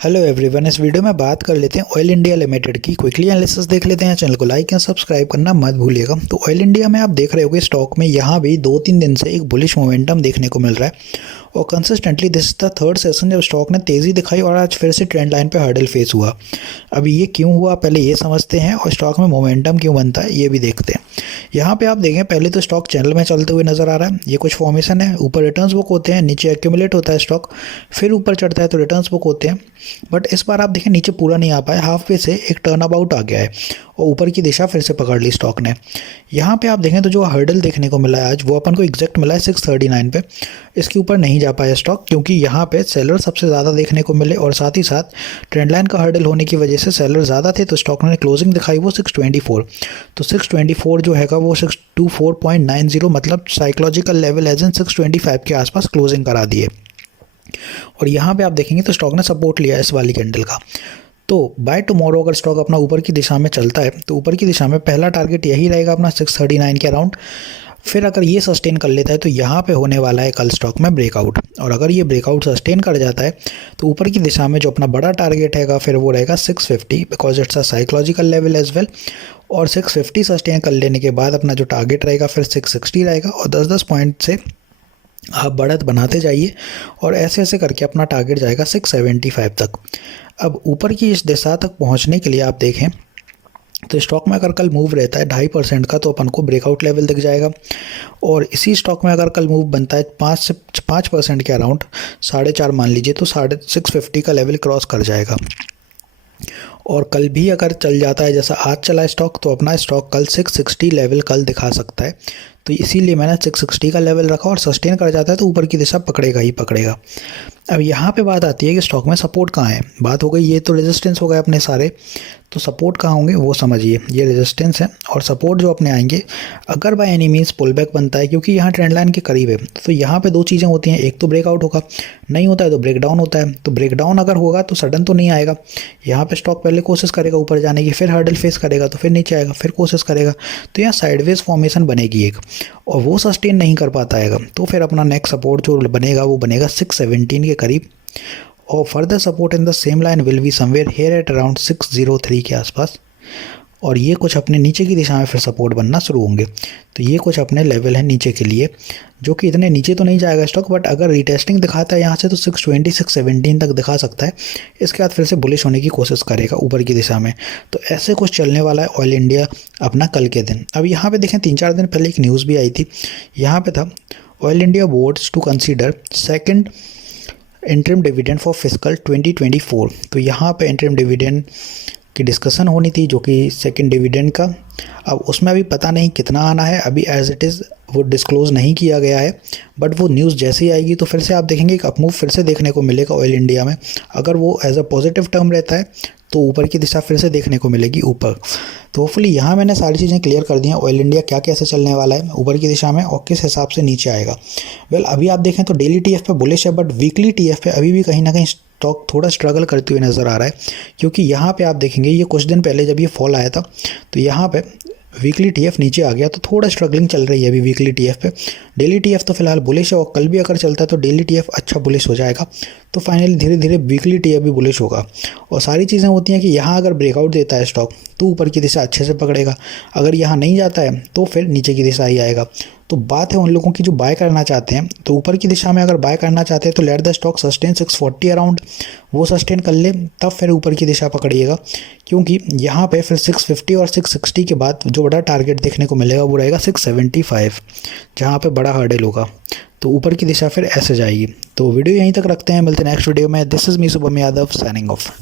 Hello everyone, इस video में बात कर लेते हैं ऑयल इंडिया लिमिटेड की। क्विकली एनालिसिस देख लेते हैं। चैनल को लाइक एंड सब्सक्राइब करना मत भूलिएगा। तो ऑयल इंडिया में आप देख रहे होगे स्टॉक में यहाँ भी 2-3 दिन से एक बुलिश मोमेंटम देखने को मिल रहा है और consistently this is the third session जब स्टॉक ने तेज़ी दिखाई और आज फिर से ट्रेंड लाइन पे हर्डल फेस हुआ। अभी ये क्यों हुआ पहले ये समझते हैं और स्टॉक में मोमेंटम क्यों बनता है ये भी देखते हैं। यहाँ पे आप देखें पहले तो स्टॉक चैनल में चलते हुए नजर आ रहा है। ये कुछ फॉर्मेशन है, ऊपर रिटर्न्स बुक होते हैं, नीचे एक्यूमुलेट होता है स्टॉक, फिर ऊपर चढ़ता है तो रिटर्न्स बुक होते हैं। बट इस बार आप देखें नीचे पूरा नहीं आ पाया, हाफ वे से एक टर्न अबाउट आ गया है और ऊपर की दिशा फिर से पकड़ ली स्टॉक ने। यहाँ पे आप देखें तो जो हर्डल देखने को मिला है आज वो अपन को एग्जैक्ट मिला है 639 पे। इसके ऊपर नहीं जा पाया स्टॉक क्योंकि यहाँ पे सेलर सबसे ज़्यादा देखने को मिले और साथ ही साथ ट्रेंड लाइन का हर्डल होने की वजह से सेलर ज़्यादा थे तो स्टॉक ने क्लोजिंग दिखाई वो 624। तो 624 जो हैगा वो 624.90 मतलब साइकोलॉजिकल लेवल एज इन 625 के आसपास क्लोजिंग करा दिए। और यहाँ पे आप देखेंगे तो स्टॉक ने सपोर्ट लिया इस वाली कैंडल का। तो बाय टुमारो अगर स्टॉक अपना ऊपर की दिशा में चलता है तो ऊपर की दिशा में पहला टारगेट यही रहेगा अपना 639 के अराउंड। फिर अगर ये सस्टेन कर लेता है तो यहाँ पे होने वाला है कल स्टॉक में ब्रेकआउट, और अगर ये ब्रेकआउट सस्टेन कर जाता है तो ऊपर की दिशा में जो अपना बड़ा टारगेट हैगा फिर वो रहेगा 650 because it's a psychological level as well. और 650 सस्टेन कर लेने के बाद अपना जो टारगेट रहेगा फिर 660 रहेगा और 10-10 पॉइंट से आप बढ़त बनाते जाइए और ऐसे ऐसे करके अपना टारगेट जाएगा 675 तक। अब ऊपर की इस दिशा तक पहुंचने के लिए आप देखें तो स्टॉक में अगर कल मूव रहता है 2.5% का तो अपन को ब्रेकआउट लेवल दिख जाएगा। और इसी स्टॉक में अगर कल मूव बनता है 5% के अराउंड 4.5 मान लीजिए तो 650 का लेवल क्रॉस कर जाएगा। और कल भी अगर चल जाता है जैसा आज चला स्टॉक तो अपना स्टॉक कल 660 लेवल कल दिखा सकता है। तो इसीलिए मैंने 660 का लेवल रखा और सस्टेन कर जाता है तो ऊपर की दिशा पकड़ेगा ही पकड़ेगा। अब यहाँ पे बात आती है कि स्टॉक में सपोर्ट कहाँ है। बात हो गई, ये तो रेजिस्टेंस हो गए अपने सारे, तो सपोर्ट कहाँ होंगे वो समझिए। ये रेजिस्टेंस है और सपोर्ट जो अपने आएंगे अगर by any means pull back बनता है क्योंकि यहाँ ट्रेंड लाइन के करीब है तो यहाँ पे दो चीज़ें होती हैं, एक तो ब्रेकआउट होगा, नहीं होता है तो ब्रेकडाउन होता है। तो ब्रेकडाउन अगर होगा तो सडन तो नहीं आएगा, यहाँ पे स्टॉक पहले कोशिश करेगा ऊपर जाने की, फिर हर्डल फेस करेगा तो फिर नीचे आएगा, फिर कोशिश करेगा, तो यहाँ साइडवेज फॉर्मेशन बनेगी एक और वो सस्टेन नहीं कर पाता है तो फिर अपना नेक्स्ट सपोर्ट जो बनेगा वो बनेगा 617 के करीब और further support in the same line will be somewhere here at around 603 के आसपास। और ये कुछ अपने नीचे की दिशा में फिर सपोर्ट बनना शुरू होंगे। तो ये कुछ अपने लेवल है नीचे के लिए जो कि इतने नीचे तो नहीं जाएगा स्टॉक, बट अगर रिटेस्टिंग दिखाता है यहाँ से तो 620 617 तक दिखा सकता है। इसके बाद फिर से बुलिश होने की कोशिश करेगा ऊपर की दिशा में। तो ऐसे कुछ चलने वाला है ऑयल इंडिया अपना कल के दिन। अब यहाँ पे देखें 3-4 दिन पहले एक न्यूज़ भी आई थी, यहाँ पे था oil India boards to consider second interim dividend for fiscal 2024। तो यहाँ पे इंटरिम डिविडेंड की डिस्कशन होनी थी जो कि सेकंड डिविडेंड का। अब उसमें अभी पता नहीं कितना आना है, अभी एज इट इज़ वो डिस्क्लोज़ नहीं किया गया है, बट वो न्यूज़ जैसे ही आएगी तो फिर से आप देखेंगे एक अपमूव फिर से देखने को मिलेगा ऑयल इंडिया में। अगर वो एज अ पॉजिटिव टर्म रहता है तो ऊपर की दिशा फिर से देखने को मिलेगी ऊपर। तो होपफुली यहाँ मैंने सारी चीज़ें क्लियर कर दी हैं ऑयल इंडिया क्या कैसे चलने वाला है ऊपर की दिशा में और किस हिसाब से नीचे आएगा। वेल अभी आप देखें तो डेली टीएफ पे बुलिश है, बट वीकली टीएफ पे अभी भी कहीं ना कहीं स्टॉक थोड़ा स्ट्रगल करते हुए नज़र आ रहा है क्योंकि यहाँ पे आप देखेंगे ये कुछ दिन पहले जब ये फॉल आया था तो यहाँ पे वीकली टीएफ नीचे आ गया तो थोड़ा स्ट्रगलिंग चल रही है अभी वीकली टीएफ पे। डेली टीएफ तो फिलहाल बुलिश है और कल भी अगर चलता है तो डेली टीएफ अच्छा बुलिश हो जाएगा तो फाइनली धीरे धीरे वीकली टीएफ भी बुलिश होगा। और सारी चीज़ें होती हैं कि यहाँ अगर ब्रेकआउट देता है स्टॉक तो ऊपर की दिशा अच्छे से पकड़ेगा, अगर यहाँ नहीं जाता है तो फिर नीचे की दिशा ही आएगा। तो बात है उन लोगों की जो बाय करना चाहते हैं, तो ऊपर की दिशा में अगर बाय करना चाहते हैं तो let the stock sustain 640 around, वो सस्टेन कर ले तब फिर ऊपर की दिशा पकड़िएगा क्योंकि यहाँ पे फिर 650 और 660 के बाद जो बड़ा टारगेट देखने को मिलेगा वो रहेगा 675 जहाँ पे बड़ा हर्डल होगा। तो ऊपर की दिशा फिर ऐसे जाएगी। तो वीडियो यहीं तक रखते हैं, मिलते हैं नेक्स्ट वीडियो में। This is me Shubham Yadav signing off.